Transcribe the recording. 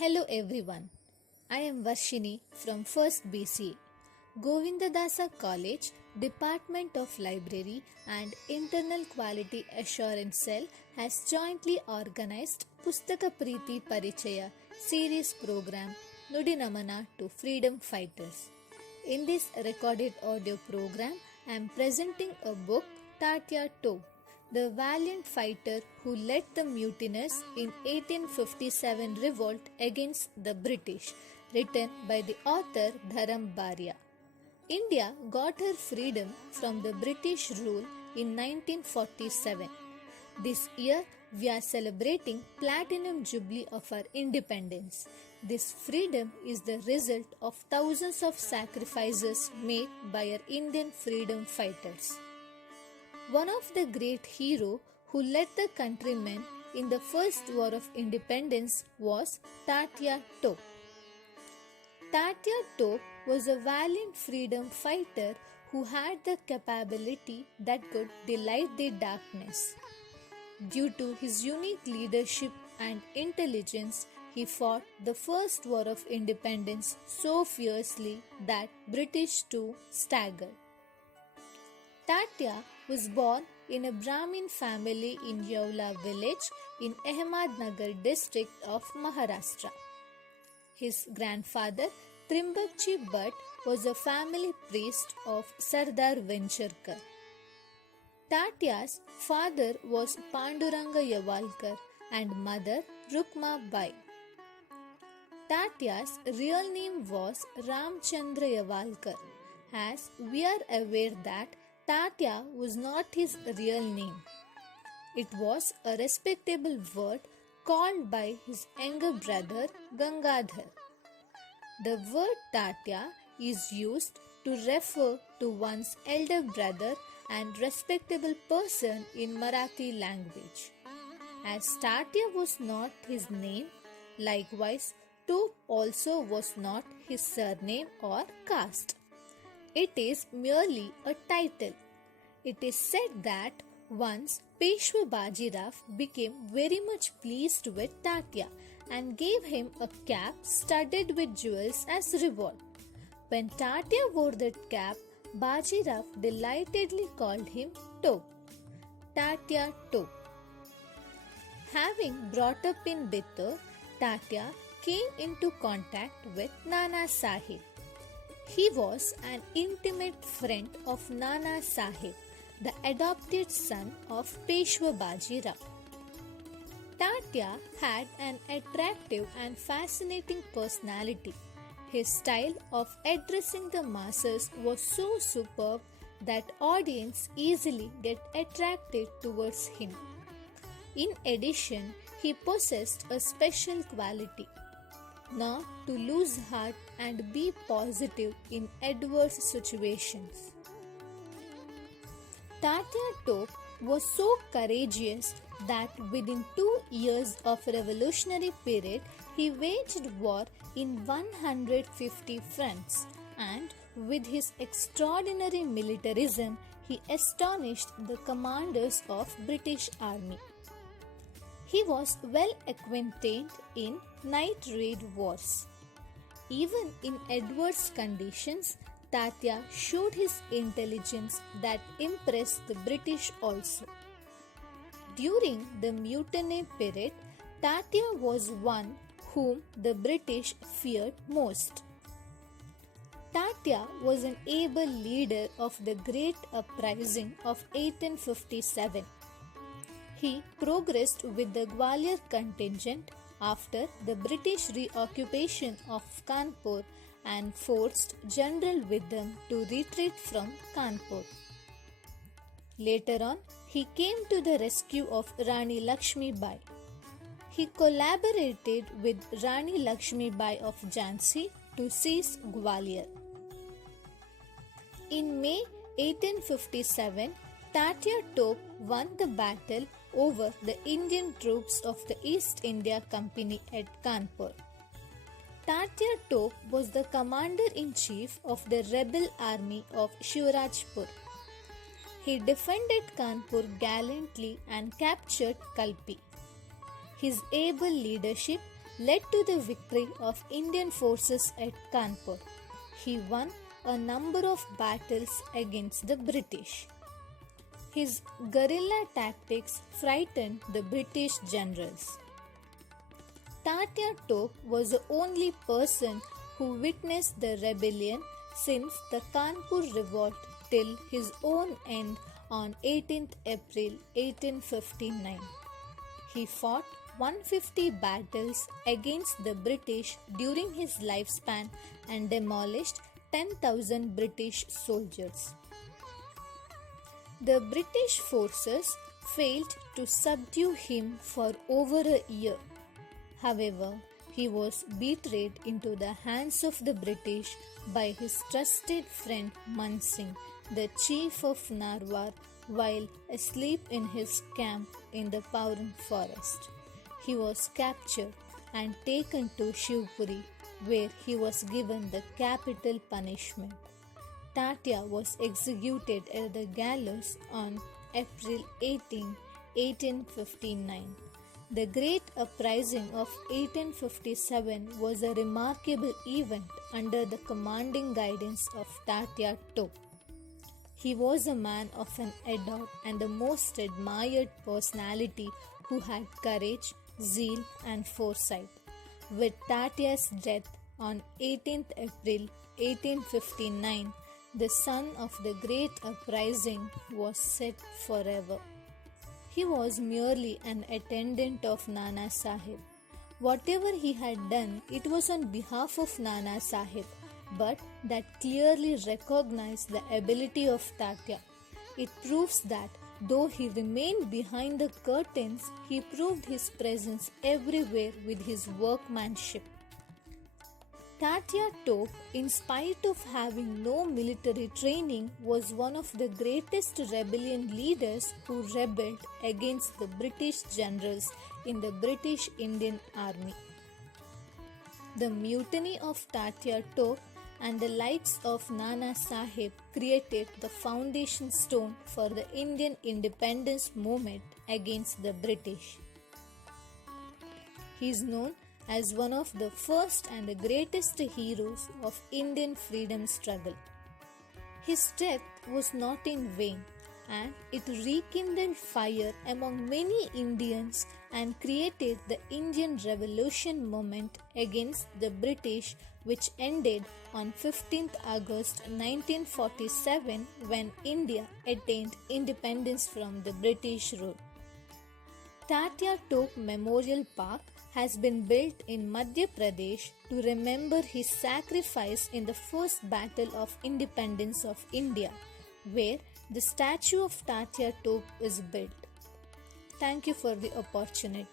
Hello everyone. I am Varshini from 1st BC, Govindadasa College, Department of Library and Internal Quality Assurance Cell has jointly organized Pustaka Preeti Parichaya series program Nudi Namana to Freedom Fighters. In this recorded audio program, I am presenting a book Tatya Tope, the valiant fighter who led the mutinous in 1857 revolt against the British, written by the author Dharam Baria. India got her freedom from the British rule in 1947. This year, we are celebrating Platinum Jubilee of our independence. This freedom is the result of thousands of sacrifices made by our Indian freedom fighters. One of the great heroes who led the countrymen in the First War of Independence was Tatya Tope. Tatya Tope was a valiant freedom fighter who had the capability that could delight the darkness. Due to his unique leadership and intelligence, he fought the First War of Independence so fiercely that British too staggered. Tatya was born in a Brahmin family in Yaula village in Ahmednagar district of Maharashtra. His grandfather Trimbakji Bhatt was a family priest of Sardar Vencharkar. Tatya's father was Panduranga Yavalkar and mother Rukma Bai. Tatya's real name was Ramchandra Yavalkar, as we are aware that Tatya was not his real name. It was a respectable word called by his younger brother Gangadhar. The word Tatya is used to refer to one's elder brother and respectable person in Marathi language. As Tatya was not his name, likewise Tope also was not his surname or caste. It is merely a title. It is said that once Peshwa Bajirao became very much pleased with Tatya and gave him a cap studded with jewels as reward. When Tatya wore that cap, Bajirao delightedly called him Tope. Tatya Tope. Having brought up in Bittur, Tatya came into contact with Nana Sahib. He was an intimate friend of Nana Sahib, the adopted son of Peshwa Bajirao. Tatya had an attractive and fascinating personality. His style of addressing the masses was so superb that audience easily get attracted towards him. In addition, he possessed a special quality: not to lose heart and be positive in adverse situations. Tatya Tope was so courageous that within 2 years of revolutionary period, he waged war in 150 fronts, and with his extraordinary militarism, he astonished the commanders of British Army. He was well acquainted in night raid wars. Even in adverse conditions, Tatya showed his intelligence that impressed the British also. During the mutiny period, Tatya was one whom the British feared most. Tatya was an able leader of the Great Uprising of 1857. He progressed with the Gwalior contingent after the British reoccupation of Kanpur and forced General Witham to retreat from Kanpur. Later on, he came to the rescue of Rani Lakshmi Bai. He collaborated with Rani Lakshmi Bai of Jhansi to seize Gwalior. In May 1857, Tatya Tope won the battle over the Indian troops of the East India Company at Kanpur. Tatya Tope was the commander-in-chief of the rebel army of Shivrajpur. He defended Kanpur gallantly and captured Kalpi. His able leadership led to the victory of Indian forces at Kanpur. He won a number of battles against the British. His guerrilla tactics frightened the British generals. Tatya Tope was the only person who witnessed the rebellion since the Kanpur revolt till his own end on 18th April 1859. He fought 150 battles against the British during his lifespan and demolished 10,000 British soldiers. The British forces failed to subdue him for over a year. However, he was betrayed into the hands of the British by his trusted friend Man Singh, the chief of Narwar, while asleep in his camp in the Pauran forest. He was captured and taken to Shivpuri, where he was given the capital punishment. Tatya was executed at the gallows on April 18, 1859. The Great Uprising of 1857 was a remarkable event under the commanding guidance of Tatya Tope. He was a man of an adored and the most admired personality who had courage, zeal, and foresight. With Tatya's death on 18th April 1859, the sun of the Great Uprising was set forever. He was merely an attendant of Nana Sahib. Whatever he had done, it was on behalf of Nana Sahib, but that clearly recognized the ability of Tatya. It proves that though he remained behind the curtains, he proved his presence everywhere with his workmanship. Tatya Tope, in spite of having no military training, was one of the greatest rebellion leaders who rebelled against the British generals in the British Indian Army. The mutiny of Tatya Tope and the likes of Nana Sahib created the foundation stone for the Indian independence movement against the British. He is known as one of the first and the greatest heroes of Indian freedom struggle. His death was not in vain, and it rekindled fire among many Indians and created the Indian Revolution movement against the British, which ended on 15th August 1947 when India attained independence from the British rule. Tatya Tope Memorial Park has been built in Madhya Pradesh to remember his sacrifice in the first battle of independence of India, where the statue of Tatya Tope is built. Thank you for the opportunity.